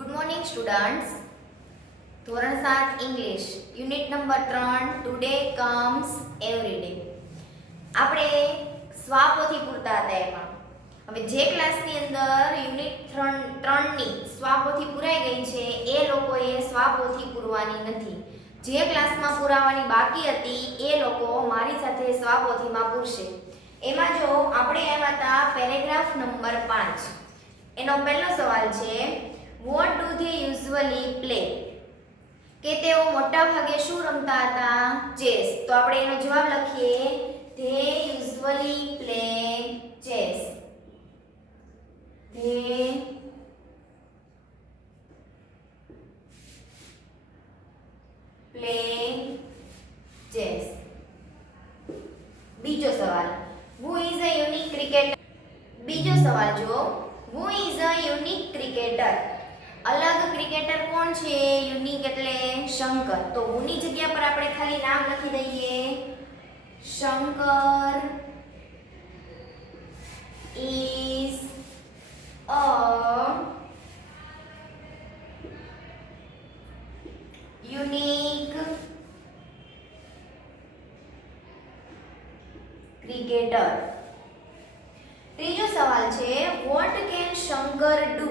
Good morning students. ધોરણ 7 English unit number 3 today comes every day. આપણે સ્વાપોથી પૂરતા હતા એમાં. હવે જે ક્લાસની અંદર યુનિટ 3 ની સ્વાપોથી પૂરાઈ ગઈ છે એ લોકોએ સ્વાપોથી પૂરવાની નથી. જે ક્લાસમાં પૂરાવાની બાકી હતી એ લોકો મારી સાથે સ્વાપોથીમાં પૂરશે. એમાં જો આપણે આવ્યા હતા પેરેગ્રાફ નંબર 5. એનો પહેલો સવાલ છે, what do they usually play? કે તેઓ મોટા ભાગે શું રમતા હતા? ચેસ. તો આપણે એનો જવાબ લખીએ, they usually play chess. They play chess. બીજો સવાલ, who is a unique cricketer? બીજો સવાલ જો, who is a unique cricketer? અલગ ક્રિકેટર કોણ છે? યુનિક એટલે શંકર. તો who ની જગ્યા પર આપણે ખાલી નામ લખી દઈએ, Shankar is a unique cricketer. ત્રીજો સવાલ છે, what can Shankar do?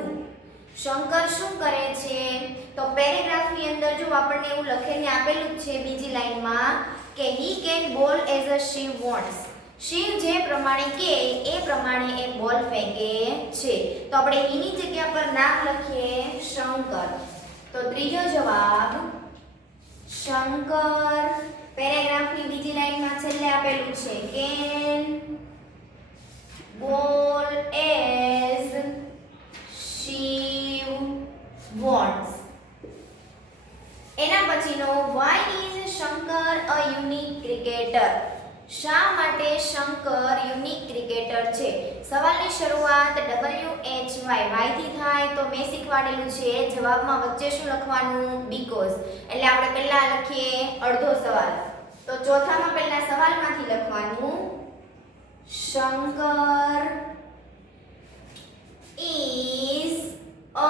Shankar શું કરે છે? તો પેરેગ્રાફની અંદર જો આપણને એવું લખીને આપેલું છે બીજી લાઈનમાં કે he can bowl as a Shiv wants. Shiv જે પ્રમાણે કે એ પ્રમાણે એ બોલ ફેંકે છે. તો આપણે એની જગ્યા પર નામ લખીએ શંકર. તો ત્રીજો જવાબ શંકર. પેરેગ્રાફની બીજી લાઈનમાં છેલ્લે આપેલું છે can bowl as Shiv wants. એના પછીનો why is Shankar a unique cricketer? શા માટે શંકર યુનિક ક્રિકેટર છે? સવાલની શરૂઆત WHY થી થાય તો મેં શીખવાડેલું છે જવાબમાં વચ્ચે શું લખવાનું? બીકોઝ. એટલે આપણે પહેલા લખીએ અડધો સવાલ. તો ચોથામાં પહેલા સવાલમાંથી લખવાનું Shankar is a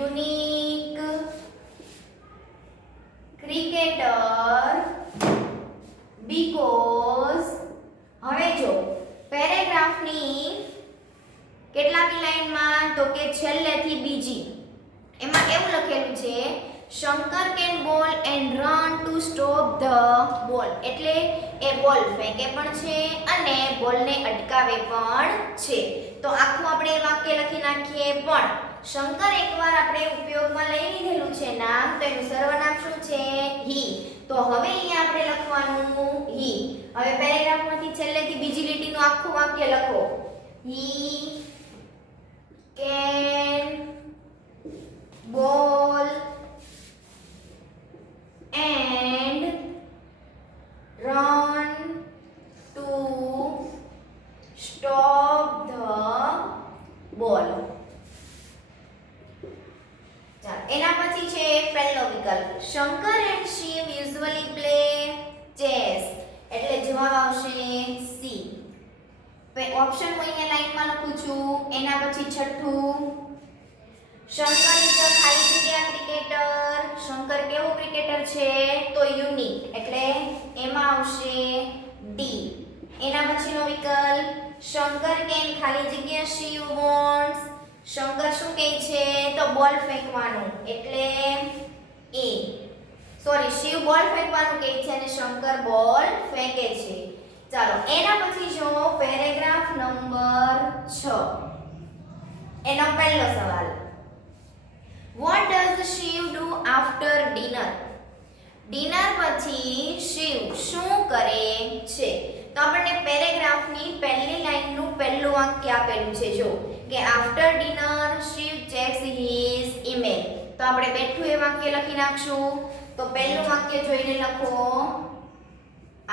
unique cricketer because. હવે જો પેરેગ્રાફની કેટલામી લાઈનમાં તો કે છેલ્લેથી બીજી એમાં એવું લખેલું છે શંકર કેન બોલ and run to stop the ball. એટલે એ બોલ ફેંકે પણ છે અને બોલને અટકાવે પણ છે. તો આખું આપણે વાક્ય લખી નાખીએ. પણ શંકર એકવાર આપણે ઉપયોગમાં લઈ લીધેલું છે નામ, તો એનું સર્વનામ શું છે? હી. તો હવે અહીંયા આપણે લખવાનું હી. હવે પેરેગ્રાફમાંથી છેલ્લેથી બીજી લીટીનું આખું વાક્ય લખો. હી કેન બોલ and run to stop the ball. ચાલો એના પછી છે પહેલો વિકલ્પ, Shankar and Shiv usually play chess. એટલે જવાબ આવશે સી. ઓપ્શન હું અહીંયા લાઈનમાં લખું છું. એના પછી છઠ્ઠું, શંકર ઇઝ અ ખાલી જગ્યા ક્રિકેટર. શંકર કેવો ક્રિકેટર છે? તો યુનિક. એટલે એમાં આવશે ડી. એના પછીનો વિકલ્પ, શંકર કેન ખાલી જગ્યા શિવ વોન્ટ્સ. શંકર શું કહે છે? તો બોલ ફેંકવાનું. એટલે એ. સોરી, શિવ બોલ ફેંકવાનું કહે છે અને શંકર બોલ ફેંકે છે. ચાલો એના પછી જો પેરેગ્રાફ નંબર 6. એનો પહેલો સવાલ, what does Shiv do after dinner? Dinner પછી શિવ શું કરે છે? તો આપણને પેરેગ્રાફની પહેલી લાઈનનું પહેલું વાક્ય આપેલું છે જો કે after dinner Shiv checks his email. તો આપણે બેઠું એ વાક્ય લખી નાખશું. તો પહેલું વાક્ય જોઈને લખો,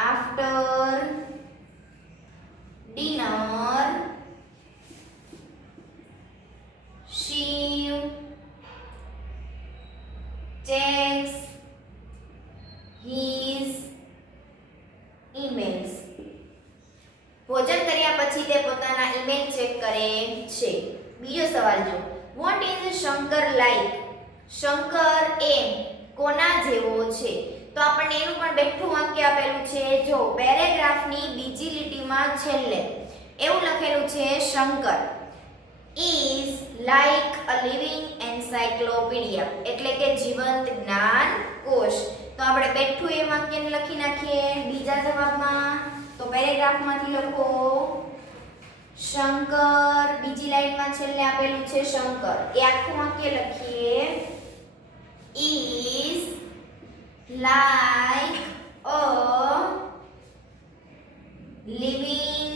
after dinner Shiv checks his emails. ભોજન કર્યા પછી તે પોતાના ઈમેલ ચેક કરે છે. બીજો સવાલ જો, what is Shankar like? Shankar એમ કોના જેવો છે? તો આપણને એનું પણ બેઠું વાક્ય આપેલું છે. જો પેરેગ્રાફની બીજી લીટીમાં છેલ્લે એવું લખેલું છે, Shankar is like a living encyclopedia, એટલે કે જીવંત જ્ઞાન કોશ. તો આપણે બેઠું એ વાક્યને લખી નાખીએ બીજા જવાબમાં. તો પેરેગ્રાફમાંથી લખો શંકર, બીજી લાઈનમાં છેલ્લે આપેલું છે શંકર, એ આખું વાક્ય લખીએ, is like a living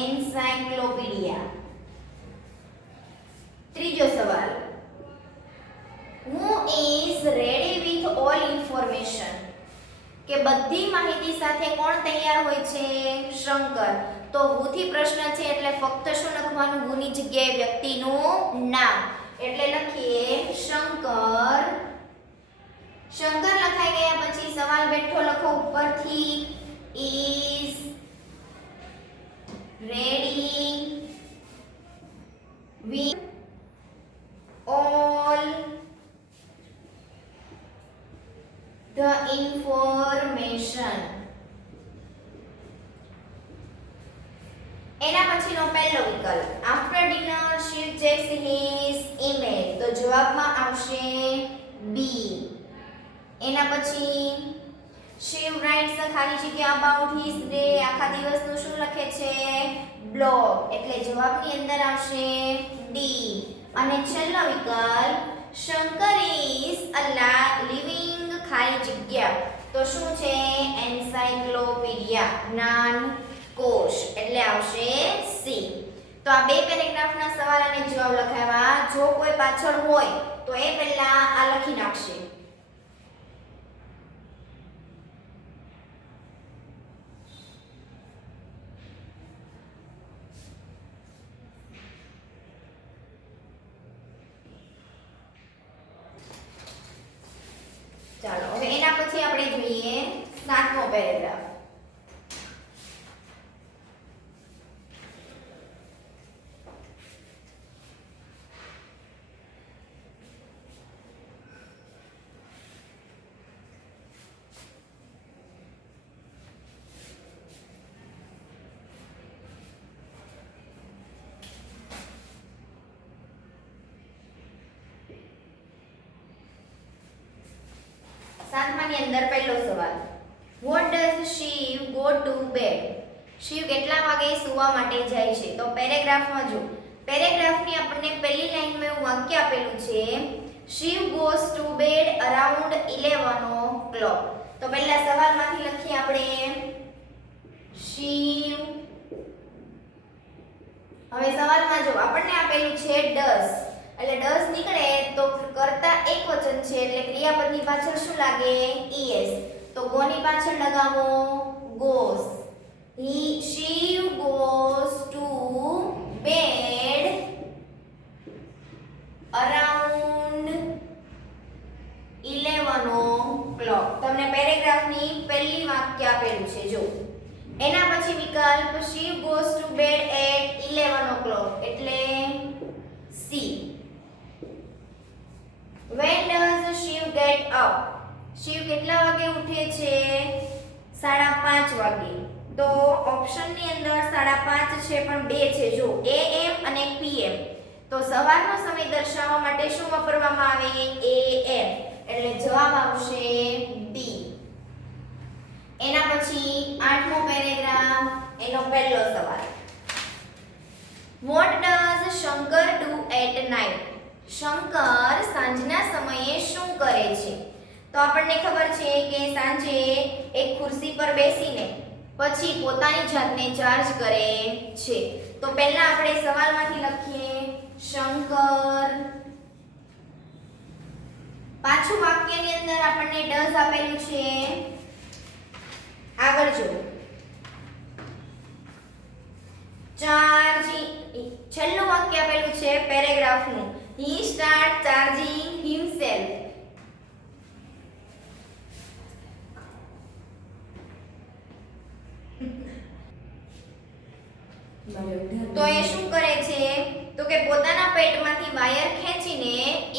encyclopedia. ત્રીજો સવાલ, who is ready with all information? કે બધી માહિતી સાથે કોણ તૈયાર હોય છે? શંકર. તો who થી પ્રશ્ન છે એટલે ફક્ત શું લખવાનું? who ની જગ્યાએ વ્યક્તિનું નામ, એટલે લખીએ શંકર. શંકર લખાઈ ગયા પછી સવાલ બેઠો લખો ઉપરથી, is ready with all the information. એના પછીનો પહેલો વિકલ્પ, after dinner Shiv checks his email. તો જવાબમાં આવશે બી. એના પછી Shiv writes a ખાલી જગ્યા about his day. આખા દિવસનું શું લખે છે? બ્લોગ, એટલે જવાબની અંદર આવશે ડી. અને છેલ્લો વિકલ્પ, શંકર is a living ખાલી જગ્યા. તો શું છે? એન્સાઇક્લોપીડિયા, જ્ઞાન કોશ, એટલે આવશે સી. તો આ બે પેરેગ્રાફના સવાલ અને જવાબ લખાવ્યા. જો કોઈ પાછળ હોય તો એ પહેલા આ લખી નાખશે. ચાલો હવે એના પછી આપણે જોઈએ સાતમો પેરેગ્રાફ. સાતમાની અંદર પહેલો સવાલ, what does Shiv go to bed? Shiv કેટલા વાગે સૂવા માટે જાય છે? તો પેરેગ્રાફમાં જો, પેરેગ્રાફની આપણને પહેલી લાઈનમાં એવું વાક્ય આપેલું છે, Shiv goes to bed around 11 o'clock. તો પહેલા સવાલમાંથી લખીએ આપણે શિવ. હવે સવાલમાં જો આપણને આપેલું છે does, એટલે does નીકળે તો કર્તા એકવચન છે એટલે ક્રિયાપદની પાછળ શું લાગે? es. તો go ની પાછળ લગાવો goes. Shiv goes to bed around 11 o'clock. તમને પેરેગ્રાફની પહેલી વાક્ય આપેલું છે જો. એના પછી વિકલ્પ Shiv goes to bed at 11 o'clock, એટલે C. When does Shiv get up? Shiv કેટલા વાગે ઉઠે છે? 5:30 વાગે. તો ઓપ્શનની અંદર 5:30 છે પણ બે છે જો, AM અને PM. તો સવારનો સમય દર્શાવવા માટે શું વાપરવામાં આવે? AM. એટલે જવાબ આવશે ડી. એના પછી આઠમો પેરેગ્રાફ, એનો પહેલો સવાલ, What does Shankar do at night? Shankar સાંજના સમયે શું કરે છે? તો આપણને ખબર છે કે સાંજે એક ખુરશી પર બેસીને પછી પોતાની જાતને ચાર્જ કરે છે. તો પહેલા આપણે સવાલમાંથી લખીએ શંકર. પાછું વાક્યની અંદર આપણને ડઝ આપેલું છે. આગળ જો, ચાર્જિંગ, છેલ્લું વાક્ય આપેલું છે પેરેગ્રાફનું, he start charging himself. તો એ શું કરે છે તો કે પોતાના પેટમાંથી વાયર ખેંચીને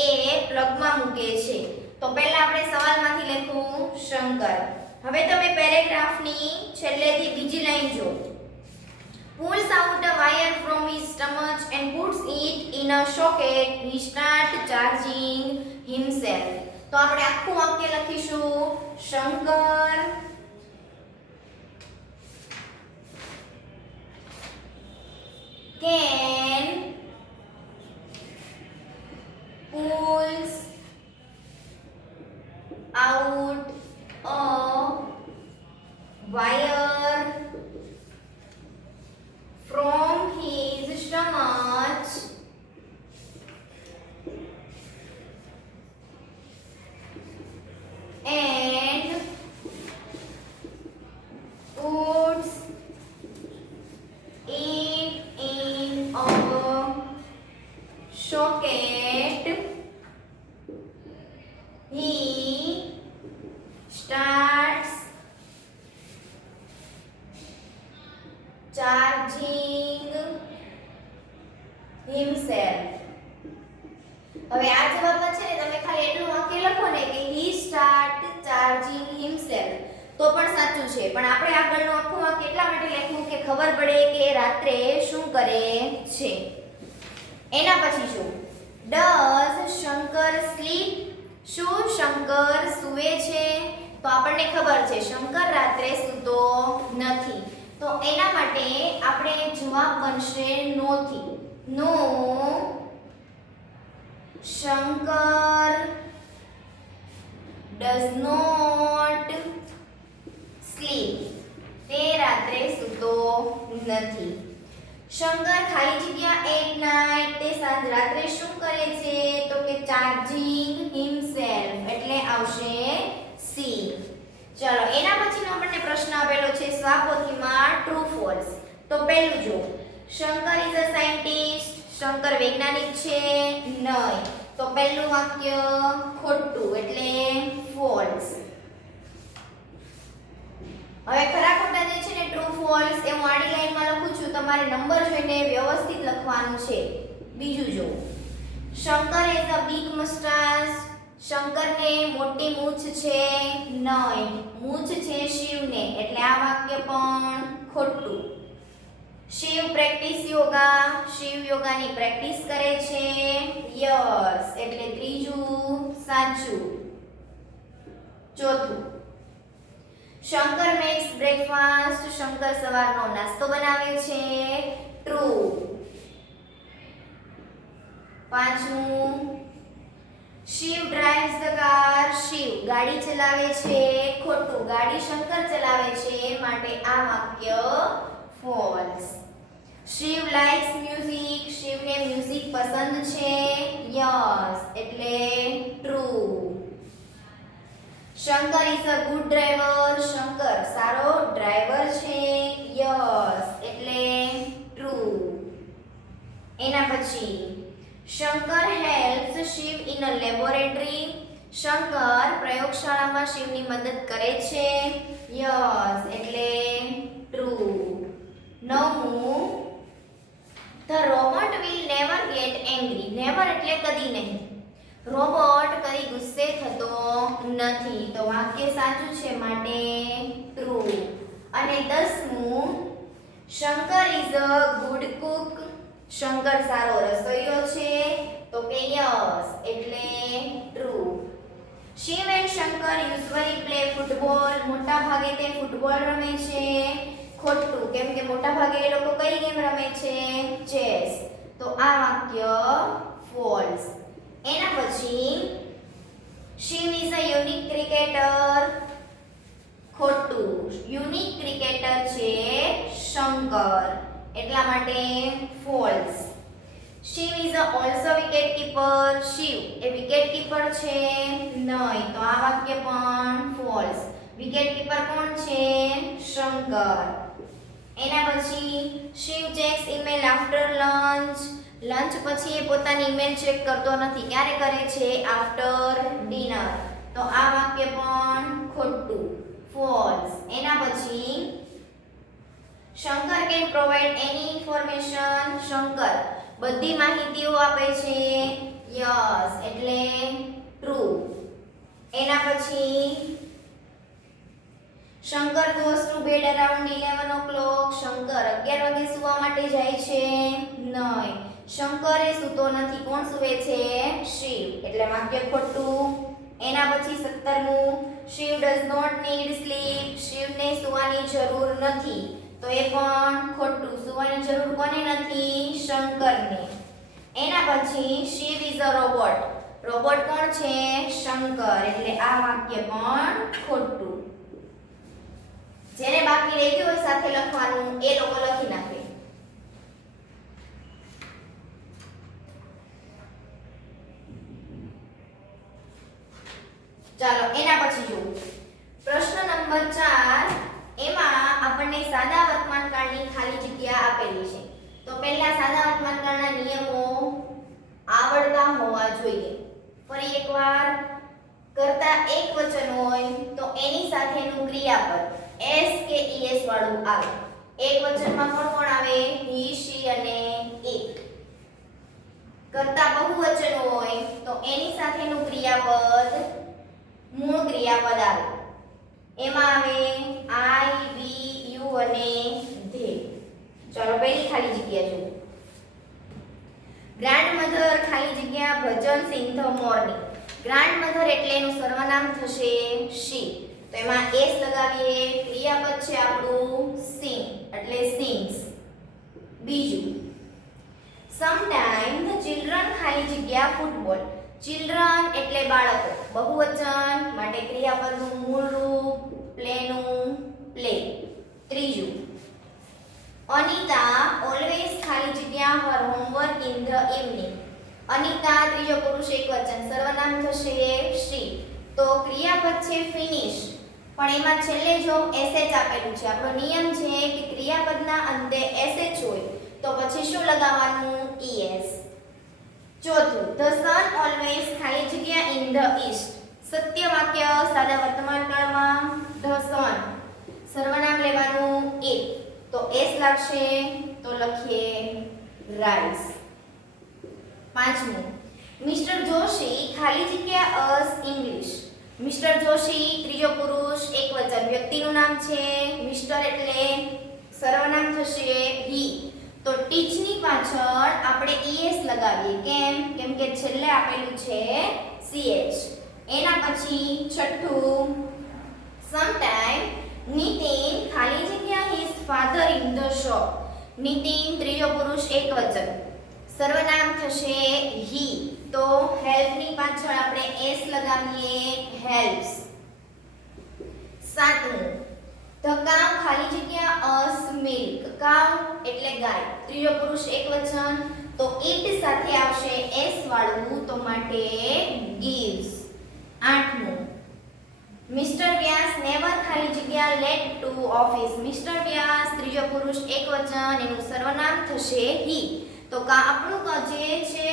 એ પ્લગમાં મૂકે છે. તો પહેલા આપણે સવાલમાંથી લખું શંકર. હવે તમે પેરેગ્રાફની છેલ્લેથી બીજી લાઈન જો. Pulls out a wire from his stomach and puts it in a socket. He starts charging himself. તો આપણે આખું વાક્ય લખીશું Shankar can pulls out a wire from his stomach and puts it in a socket. He starts charging himself. હવે આ જવાબમાં છે ને તમે ખાલી એટલું વાક્ય લખો ને કે he start charging himself તો પણ સાચું છે, પણ આપણે આગળનું આખું વાક્ય એટલા માટે લખ્યું કે ખબર પડે કે રાત્રે શું કરે છે. એના પછી શું does શંકર sleep? શું શંકર સૂવે છે? તો આપણને ખબર છે શંકર રાત્રે સૂતો નથી. તો એના માટે આપણે જવાબ બનશે નો થી. નો શંકર does not sleep. તે રાત્રે સૂતો નથી. શંકર ખાલી જગ્યા at night તે સાંજ રાત્રે શું કરે છે તો કે ચાર્જિંગ હિમસેલ્ફ એટલે આવશે સી. ચલો એના પછીનો આપણને પ્રશ્ન આપેલો છે સ્વાપોથીમાં ટ્રુ ફોલ્સ. તો પહેલું જો Shankar is a scientist. Shankar વૈજ્ઞાનિક છે નહીં. તો પહેલું વાક્ય ખોટું એટલે ફોલ્સ. હવે ખરા ખોટા જે છે ને ટ્રુ ફોલ્સ એ હું આડી લાઈનમાં લખું છું, તમારે નંબર જોઈને વ્યવસ્થિત લખવાનું છે. બીજું જો શંકર હેઝ અ બિગ મસ્ટાચ. શંકરને મોટી મૂછ છે નહીં. મૂછ છે શિવને એટલે આ વાક્ય પણ ખોટું. શિવ પ્રેક્ટિસ યોગા. શિવ યોગાની પ્રેક્ટિસ કરે છે યસ એટલે ત્રીજું સાચું. ચોથું શંકર મેક્સ બ્રેકફાસ્ટ. શંકર સવારનો નાસ્તો બનાવે છે ટ્રુ. પાંચમું Shiv drives the car. Shiv ગાડી ચલાવે છે ખોટું. ગાડી શંકર ચલાવે છે માટે આ વાક્ય ફોલ્સ. Shiv likes music. શિવને મ્યુઝિક પસંદ છે યસ એટલે true. Shankar is a good driver. Shankar સારો ડ્રાઈવર છે યસ એટલે ટ્રુ. એના પછી Shankar helps Shiv in a laboratory. Shankar પ્રયોગશાળામાં શિવની મદદ કરે છે યસ એટલે ટ્રુ. નવમું the robot will never get angry. Never એટલે કદી નહીં. રોબોટ કદી ગુસ્સે થતો નથી તો વાક્ય સાચું છે માટે ટ્રુ. અને 10મું Shankar is a good cook. Shankar સારો રસોઈયો છે તો કે યસ એટલે true. Shiv and Shankar usually play football. મોટા ભાગે તે ફૂટબોલ રમે છે ખોટું, કેમ કે મોટા ભાગે એ લોકો કઈ ગેમ રમે છે ચેસ. તો આ વાક્ય ફોલ્સ. એના પછી Shiv is a unique cricketer. ખોટું. યુનિક ક્રિકેટર છે શંકર એટલા માટે false. Shiv is also wicket keeper. Shiv એ વિકેટ કીપર છે નહીં તો આ વાક્ય પણ ફોલ્સ. વિકેટ કીપર કોણ છે શંકર. એના પછી Shiv checks email after lunch. Lunch પછી એ પોતાની ઈમેલ ચેક કરતો નથી. ક્યારે કરે છે આફ્ટર ડિનર તો આ વાક્ય પણ ખોટું ફોલ્સ. એના પછી Shankar can provide any information. Shankar બધી માહિતીઓ આપે છે. યસ એટલે ટ્રુ. એના પછી Shankar goes to bed around 11 o'clock. Shankar 11 વાગે સૂવા માટે જાય છે. નહીં. શંકર એ સૂતો નથી. કોણ સૂવે છે? શિવ. એટલે વાક્ય ખોટું. એના પછી 17મું Shiv does not need sleep. શિવને સૂવાની જરૂર નથી. તો એ પણ ખોટું. સૂવાની જરૂર કોને નથી? શંકરને. એના પછી Shiv is a robot. Robot કોણ છે? શંકર. એટલે આ વાક્ય પણ ખોટું. જેને બાકી રહી ગયું હોય સાથે લખવાનું એ લોકો લખી નાખે. ચાલો એના પછી જોવું. પ્રશ્ન નંબર 4 એમાં આપણને સાદા વર્તમાનકાળની ખાલી જગ્યા આપેલી છે. તો પહેલા સાદા વર્તમાનકાળના નિયમો આવડતા હોવા જોઈએ. ફરી એકવાર, કરતા એક વચન હોય તો એની સાથેનું ક્રિયાપદ s કે es વાળું આવે. એક વચનમાં કોણ કોણ આવે? he, she અને it. કરતા બહુવચન હોય તો એની સાથેનું ક્રિયાપદ મૂળ ક્રિયાપદ આવે. એમાં આવે I, we, you અને they. ચાલો પહેલી ખાલી જગ્યા જુઓ. ગ્રાન્ડમધર ખાલી જગ્યા ભજન સિંગ ધ મોર્નિંગ. ગ્રાન્ડમધર એટલે એનું સર્વનામ થશે she. તો એમાં s લગાવીએ. ક્રિયાપદ છે આપણું sing એટલે sings. બીજું sometime the children ખાલી જગ્યા ફૂટબોલ. children એટલે બાળકો. બહુવચન માટે ક્રિયાપદનું મૂળ રૂપ પ્લેનું પ્લે. ત્રીજું અનિતા ઓલવેઝ ખાલી જગ્યા her homework in the evening. Anita ત્રીજો પુરુષ એકવચન સર્વનામ થશે she. તો ક્રિયાપદ છે ફિનિશ પણ એમાં છેલ્લે જો sh આપેલું છે. આપણો નિયમ છે કે ક્રિયાપદના અંતે sh હોય તો પછી શું લગાવવાનું? es. ચોથું the sun always ખાલી જગ્યા in the east. સત્ય વાક્ય સાદા વર્તમાન કાળમાં the sun સર્વનામ લેવાનું it. તો s લાગશે તો લખીએ rise. પાંચમું મિસ્ટર જોશી ખાલી જગ્યા us English. મિસ્ટર જોશી ત્રીજો પુરુષ એકવચન વ્યક્તિનું નામ છે. મિસ્ટર એટલે સર્વનામ થશે he. તો ટીચ ની પાછળ આપણે es લગાવીએ. કેમ કે છેલ્લે આપેલું છે ch. એના પછી છઠ્ઠું sometime નીતિન ખાલી જગ્યા his father in the shop. Nitin ત્રીજો પુરુષ એકવચન સર્વનામ થશે he. તો help ની પાછળ આપણે s લગાવીએ helps. સાતમું the cow ખાલી જગ્યા us milk. cow એટલે ગાય. ત્રીજો પુરુષ એકવચન તો it સાથે આવશે s વાળું તો માટે gives. આઠમું મિસ્ટર વ્યાસ નેવર ખાલી જગ્યા લેટ ટુ ઓફિસ. મિસ્ટર વ્યાસ ત્રીજો પુરુષ એકવચન એનું સર્વનામ થશે he. તો આપણું જે છે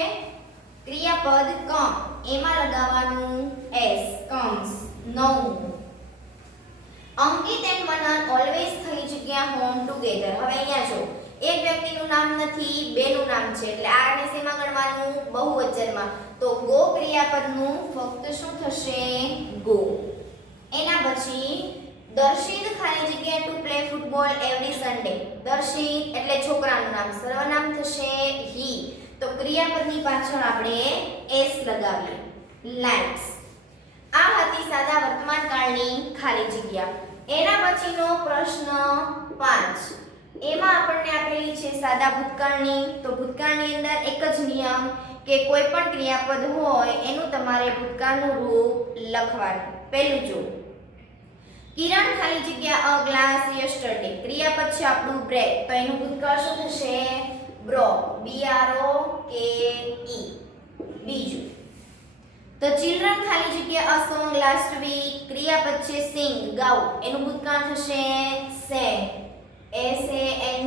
ક્રિયાપદ કમ એમાં લગાવવાનું s comes. નવમું અંકિત એન્ડ મનન ઓલવેઝ ખાલી જગ્યા હોમ ટુગેધર. હવે અહીંયા જો એક વ્યક્તિનું નામ નથી બેનું નામ છે એટલે આને શેમાં ગણવાનું? બહુવચનમાં. તો ગો ક્રિયાપદનું ફક્ત શું થશે? ગો. એના પછી દર્શિત ખાલી જગ્યા to play football every Sunday. Darshit એટલે છોકરાનું નામ સર્વનામ થશે he. તો ક્રિયાપદની પાછળ આપણે s લગાવીએ likes. આ હતી સાદા વર્તમાન કાળની ખાલી જગ્યા. એના પછીનો પ્રશ્ન 5 એમાં આપણને આપેલી છે સાદા ભૂતકાળની. તો ભૂતકાળની અંદર એક જ નિયમ કે કોઈ પણ ક્રિયાપદ હોય એનું તમારે ભૂતકાળનું રૂપ લખવાનું. પહેલું જો કિરણ ખાલી જગ્યા અ ગ્લાસ યસ્ટરડે. ક્રિયાપદ છે આપણું બ્રેક તો એનું ભૂતકાળ શું થશે? broke. broke. બીજું The children ખાલી જગ્યા a song last week. ક્રિયાપદ છે sing ગાવ એનું ભૂતકાળ થશે sang. sang.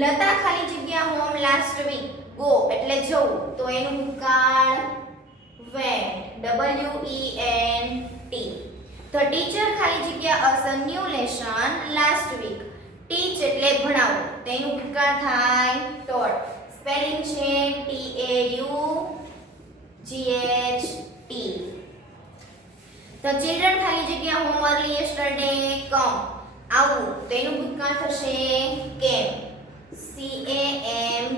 લતા ખાલી જગ્યા home last week. go એટલે જવું તો એનું ભૂતકાળ went. went. The teacher ખાલી જગ્યા us a new lesson last તેનું ભૂતકાળ થાય taught. સ્પેલિંગ છે TAUGHT. The children ખાલી જગ્યા home early yesterday come. આવું તેનું ભૂતકાળ થશે came. CAME.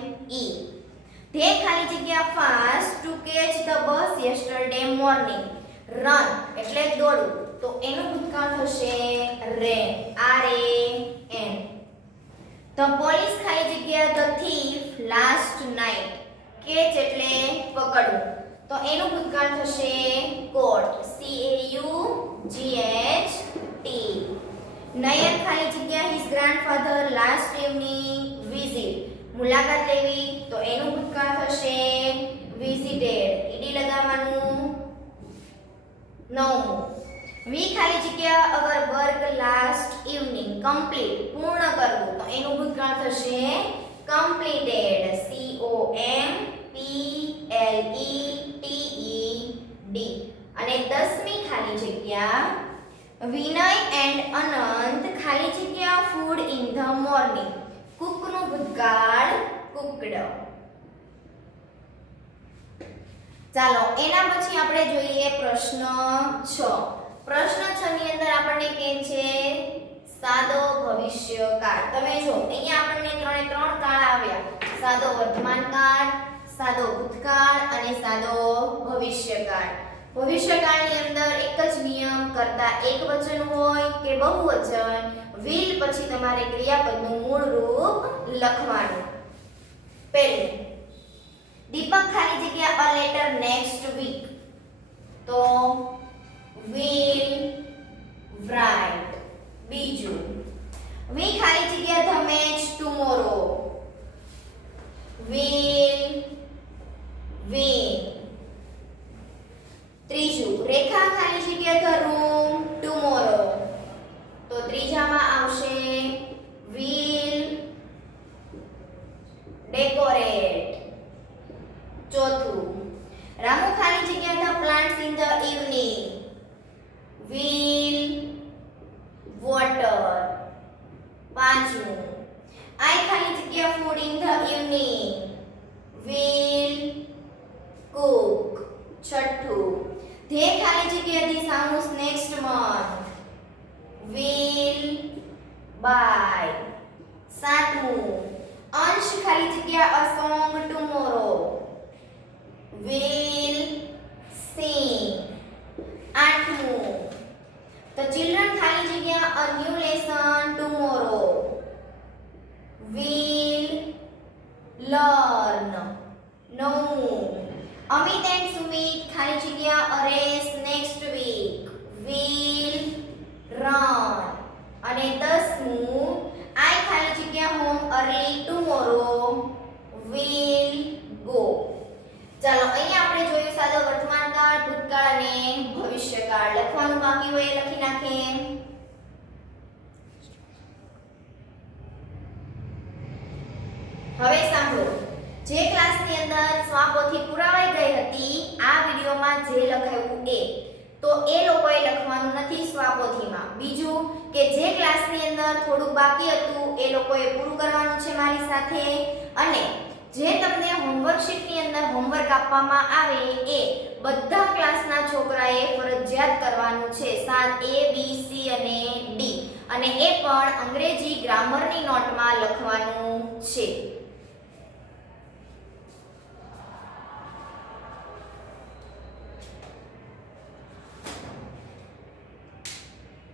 They ખાલી જગ્યા fast to catch the bus yesterday morning. Run એટલે દોડવું તો એનું ભૂતકાળ થશે ran. RAN. The police ખાલી જગ્યા the thief last night. catch એટલે પકડવું તો એનું ભૂતકાળ થશે caught. CAUGHT. નયન ખાલી જગ્યા his grandfather last evening visit. મુલાકાત લેવી તો એનું ભૂતકાળ થશે visited. ઈડી લગાવવાનું. નવમું વી ખાલી જગ્યા અવર વર્ક લાસ્ટ ઇવનિંગ કમ્પ્લીટ પૂર્ણ કરવું તો એનું ભૂતકાળ થશે completed. COMPLETED. અને 10મી ખાલી જગ્યા વિનય એન્ડ અનંત ખાલી જગ્યા ફૂડ ઇન ધ મોર્નિંગ કુકનું ભૂતકાળ કુકડ. ચાલો એના પછી આપણે જોઈએ પ્રશ્ન 6. પ્રશ્ન 6 ની અંદર આપણને કહે છે સાદો ભવિષ્યકાળ. તમે જો અહીંયા આપણને ત્રણે ત્રણ કાળ આવ્યા. સાદો વર્તમાનકાળ, સાદો ભૂતકાળ અને સાદો ભવિષ્યકાળ. ભવિષ્યકાળની અંદર એક જ નિયમ કરતા એક વચન હોય કે બહુવચન will પછી તમારે ક્રિયાપદનું મૂળ રૂપ લખવાનું. પહેલું દીપક ખાલી જગ્યા a letter next week તો will write. બીજું we ખાલી જગ્યા the match tomorrow will win. ત્રીજું રેખા ખાલી જગ્યા the room tomorrow તો ત્રીજામાં આવશે will decorate. ચોથું રામુ ખાલી જગ્યા the plants in the evening will water. પાંચમું I ખાલી જગ્યા food in the evening will cook. છઠ્ઠું they ખાલી જગ્યા this house next month will buy. સાતમું અંશ ખાલી જગ્યા a song tomorrow will sing. આઠમું the children ખાલી જગ્યા a new lesson tomorrow will learn. નવમું અમિત and સુમિત ખાલી જગ્યા a race next week will run. અને 10મું I ખાલી જગ્યા home early tomorrow will go. ચાલો અહીંયા આપણે જોયું સાદો વર્તમાનકાળ, ભૂતકાળ અને ભવિષ્યકાળ. લખવાનું બાકી હોય એ લખી નાખીએ. હવે સાંભળો, જે ક્લાસની અંદર સ્વાપોથી પુરાવાઈ ગઈ હતી આ વિડિયોમાં જે લખાયું તો એ લોકોએ લખવાનું નથી સ્વાપોથીમાં. બીજું કે જે ક્લાસની અંદર થોડું બાકી હતું એ લોકોએ પૂરું કરવાનું છે મારી સાથે. અને જે તમને હોમવર્ક શીટની અંદર હોમવર્ક આપવામાં આવે એ બધા ક્લાસના છોકરાએ ફરજિયાત કરવાનું છે. 7 A B C અને D. અને એ પણ અંગ્રેજી ગ્રામરની નોટમાં લખવાનું છે.